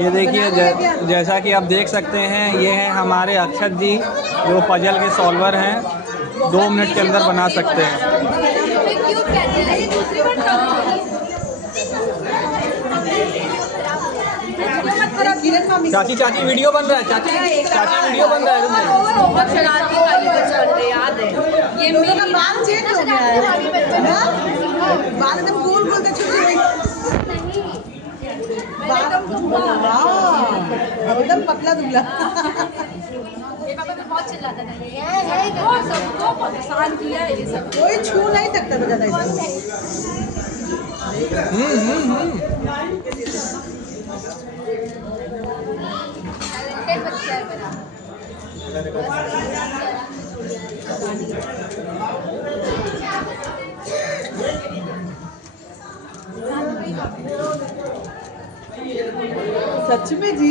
ये देखिए जैसा कि आप देख सकते हैं, ये है हमारे अक्षत जी जो पजल के सॉल्वर हैं, 2 मिनट के अंदर बना सकते हैं। चाची चाची वीडियो बन रहा है, चाची चाची वीडियो बन रहा है। ये मेरा बाल चेंज हो गया है, बाल एकदम गोल गोल के छोटे एकदम पतला दुबला। बहुत चिल्लाता था ये सबको परेशान किया है, ये सब कोई छू नहीं सकता था ज्यादा इसको। सच में जी।